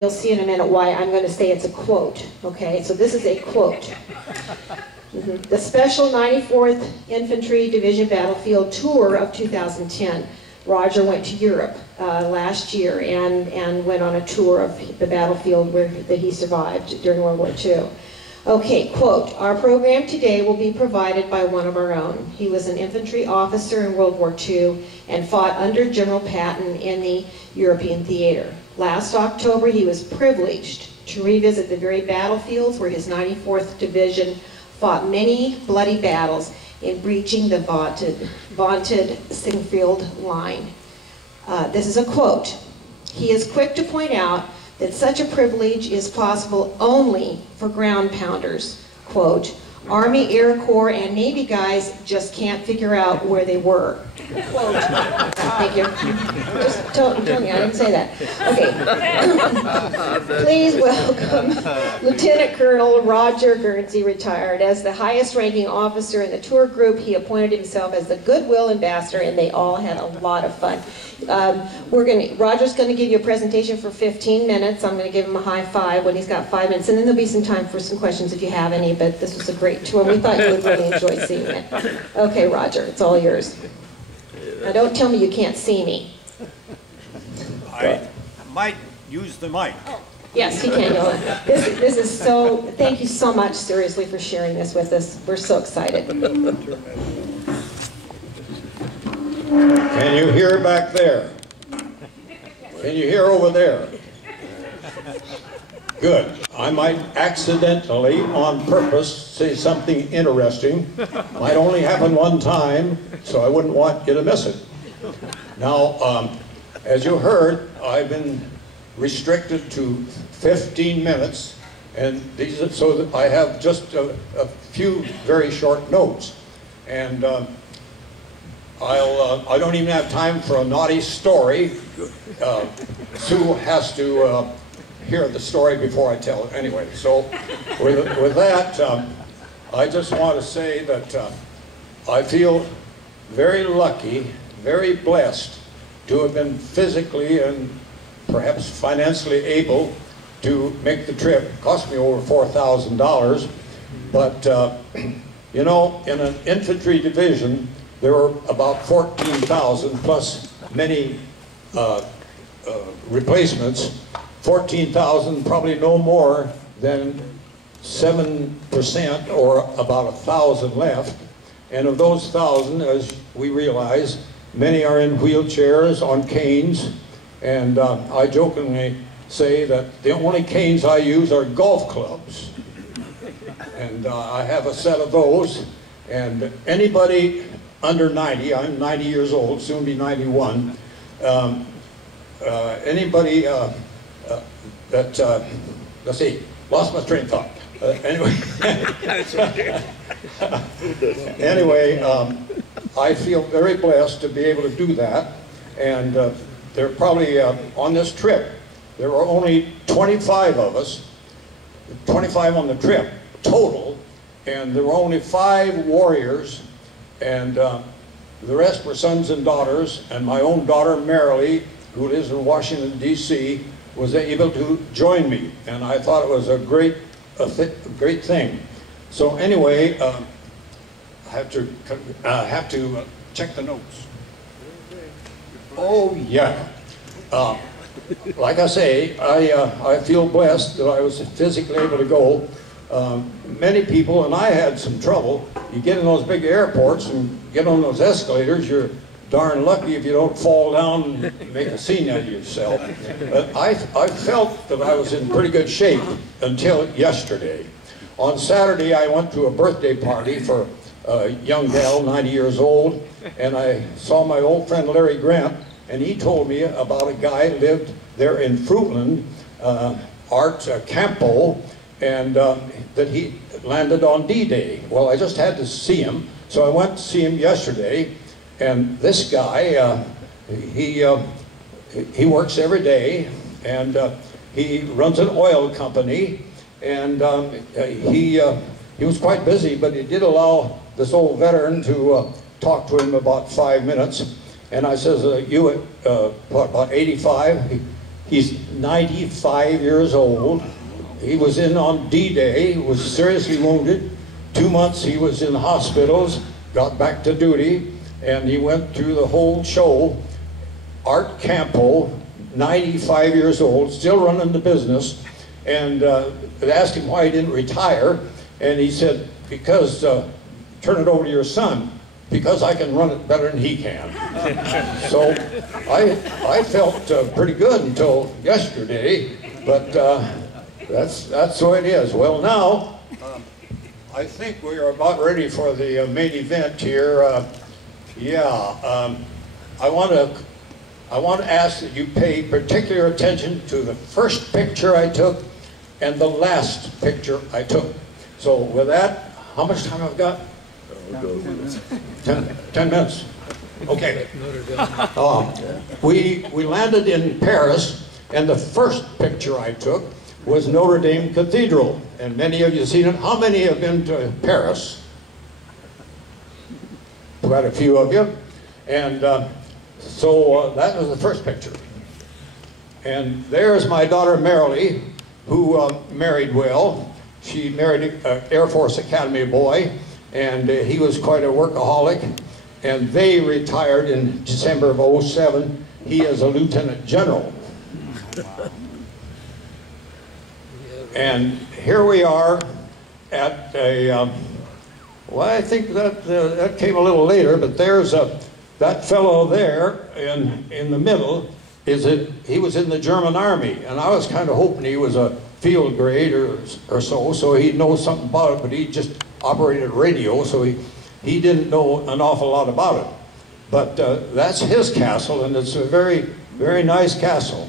You'll see in a minute why I'm going to say it's a quote, okay? So this is a quote. The Special 94th Infantry Division Battlefield Tour of 2010. Roger went to Europe last year and went on a tour of the battlefield that he survived during World War II. Okay, quote, "Our program today will be provided by one of our own. He was an infantry officer in World War II and fought under General Patton in the European theater. Last October, he was privileged to revisit the very battlefields where his 94th Division fought many bloody battles in breaching the vaunted Sinfield line." This is a quote. "He is quick to point out that such a privilege is possible only for ground pounders. Quote, Army, Air Corps, and Navy guys just can't figure out where they were." Quote. Thank you. Just told me, I didn't say that. Okay. Please welcome Lieutenant Colonel Roger Guernsey, retired. As the highest ranking officer in the tour group, he appointed himself as the Goodwill Ambassador, and they all had a lot of fun. Roger's going to give you a presentation for 15 minutes. I'm going to give him a high five when he's got 5 minutes, and then there'll be some time for some questions if you have any, but this was a great tour. We thought you would really enjoy seeing it. Okay, Roger, it's all yours. Now don't tell me you can't see me. I might use the mic. Yes, you can. This is so, thank you so much, seriously, for sharing this with us. We're so excited. Can you hear back there? Can you hear over there? Good. I might accidentally, on purpose, say something interesting. Might only happen one time, so I wouldn't want you to miss it. Now, as you heard, I've been restricted to 15 minutes, and these are, so that I have just a few very short notes. And I don't even have time for a naughty story. Sue has to hear the story before I tell it anyway. So with that, I just want to say that I feel very lucky, very blessed to have been physically and perhaps financially able to make the trip. It cost me over $4,000, but you know, in an infantry division, there were about 14,000 plus many replacements. 14,000, probably no more than 7% or about 1,000 left. And of those 1,000, as we realize, many are in wheelchairs, on canes. And I jokingly say that the only canes I use are golf clubs. And I have a set of those. And anybody under 90, I'm 90 years old, soon be 91, anybody that, let's see, lost my train of thought. Anyway, anyway, I feel very blessed to be able to do that. And there are probably, on this trip, there were only 25 of us, 25 on the trip total, and there were only 5 warriors, and the rest were sons and daughters, and my own daughter Marilee, who lives in Washington, D.C., was able to join me, and I thought it was a great thing. So anyway, I have to check the notes. Oh yeah, like I say, I feel blessed that I was physically able to go. Many people, and I had some trouble. You get in those big airports and get on those escalators, you're darn lucky if you don't fall down and make a scene out of yourself. But I felt that I was in pretty good shape until yesterday. On Saturday, I went to a birthday party for a young gal, 90 years old, and I saw my old friend Larry Grant, and he told me about a guy who lived there in Fruitland, Art Campo, and that he landed on D-Day. Well, I just had to see him, so I went to see him yesterday. And this guy, he works every day, and he runs an oil company, and he was quite busy, but he did allow this old veteran to talk to him about 5 minutes. And I says, you what, about 85? He's 95 years old. He was in on D-Day, was seriously wounded. 2 months he was in hospitals, got back to duty, and he went through the whole show. Art Campo, 95 years old, still running the business, and they asked him why he didn't retire, and he said, because, turn it over to your son, because I can run it better than he can. So I felt pretty good until yesterday, but that's the way it is. Well, now, I think we are about ready for the main event here. I want to ask that you pay particular attention to the first picture I took and the last picture I took. So with that, how much time I've got? 10 minutes. Okay. We landed in Paris, and the first picture I took was Notre Dame Cathedral. And many of you have seen it. How many have been to Paris? Quite a few of you. And so that was the first picture. And there's my daughter Marilee, who married well. She married an Air Force Academy boy, and he was quite a workaholic. And they retired in December of '07. He is a lieutenant general. And here we are at a, well, I think that came a little later, but there's that fellow there in the middle, he was in the German army, and I was kind of hoping he was a field grade or so he'd know something about it, but he just operated radio, so he didn't know an awful lot about it. But that's his castle, and it's a very, very nice castle.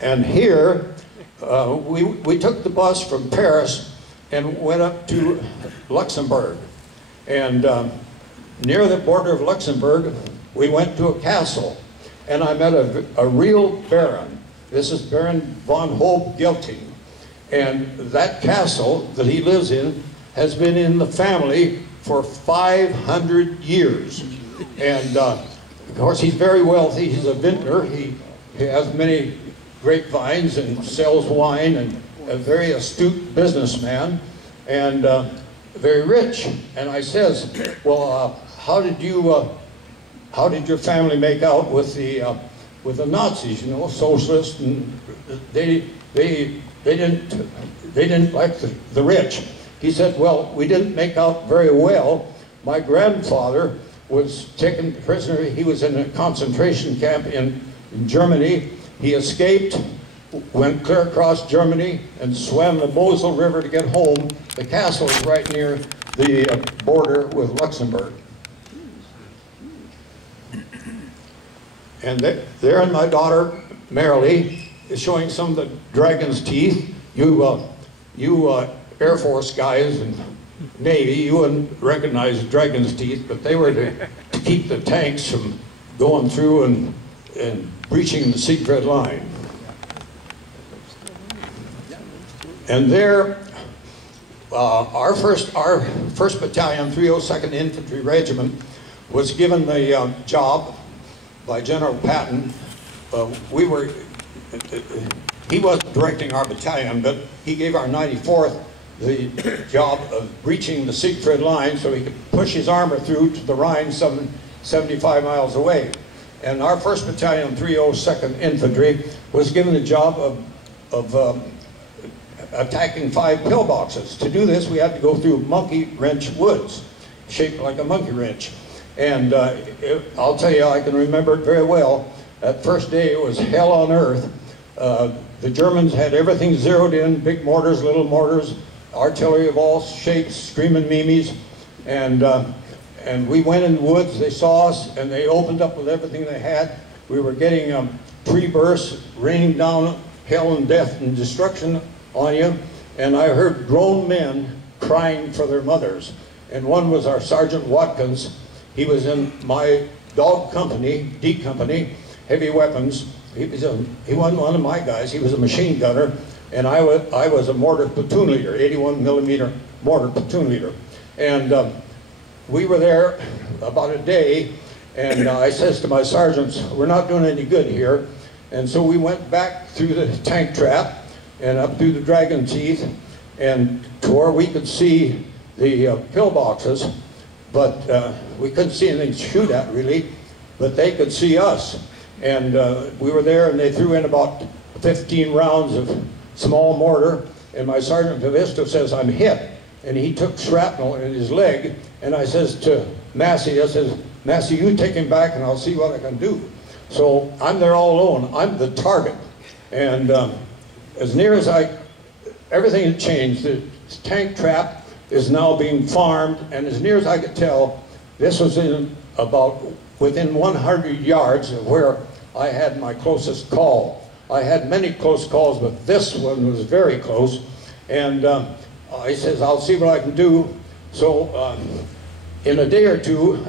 And here, we took the bus from Paris and went up to Luxembourg. And near the border of Luxembourg, we went to a castle. And I met a real baron. This is Baron von Hob-Gelting. And that castle that he lives in has been in the family for 500 years. And of course, he's very wealthy. He's a vintner. He has many grapevines and sells wine, and a very astute businessman, and very rich. And I says, well, how did your family make out with the Nazis? You know, socialists, and they didn't like the rich. He said, well, we didn't make out very well. My grandfather was taken prisoner. He was in a concentration camp in Germany. He escaped, went clear across Germany, and swam the Mosel River to get home. The castle is right near the border with Luxembourg. And there, my daughter, Marilee, is showing some of the dragon's teeth. You Air Force guys and Navy, you wouldn't recognize dragon's teeth, but they were to keep the tanks from going through and breaching the Siegfried line. And there, our first battalion, 302nd Infantry Regiment, was given the job by General Patton. He wasn't directing our battalion, but he gave our 94th the job of breaching the Siegfried line so he could push his armor through to the Rhine 75 miles away. And our 1st Battalion, 302nd Infantry, was given the job of attacking 5 pillboxes. To do this, we had to go through monkey wrench woods, shaped like a monkey wrench. And I'll tell you, I can remember it very well. That first day, it was hell on earth. The Germans had everything zeroed in, big mortars, little mortars, artillery of all shapes, screaming mimes. And we went in the woods, they saw us, and they opened up with everything they had. We were getting tree bursts, raining down hell and death and destruction on you. And I heard grown men crying for their mothers. And one was our Sergeant Watkins. He was in my dog company, D company, heavy weapons. He wasn't one of my guys, he was a machine gunner. And I was a mortar platoon leader, 81 millimeter mortar platoon leader. And we were there about a day, And I says to my sergeants, we're not doing any good here. And so we went back through the tank trap and up through the dragon teeth and to where we could see the pillboxes, but we couldn't see anything to shoot at really, but they could see us. And we were there and they threw in about 15 rounds of small mortar, and my Sergeant Vista says, I'm hit. And he took shrapnel in his leg, and I says to Massey, I says, Massey, you take him back and I'll see what I can do. So I'm there all alone, I'm the target. And as near as everything had changed. The tank trap is now being farmed, and as near as I could tell, this was in about within 100 yards of where I had my closest call. I had many close calls, but this one was very close. And I says, I'll see what I can do. So in a day or two,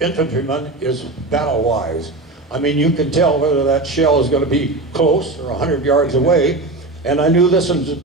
infantryman is battle-wise. I mean, you can tell whether that shell is going to be close or 100 yards away. And I knew this was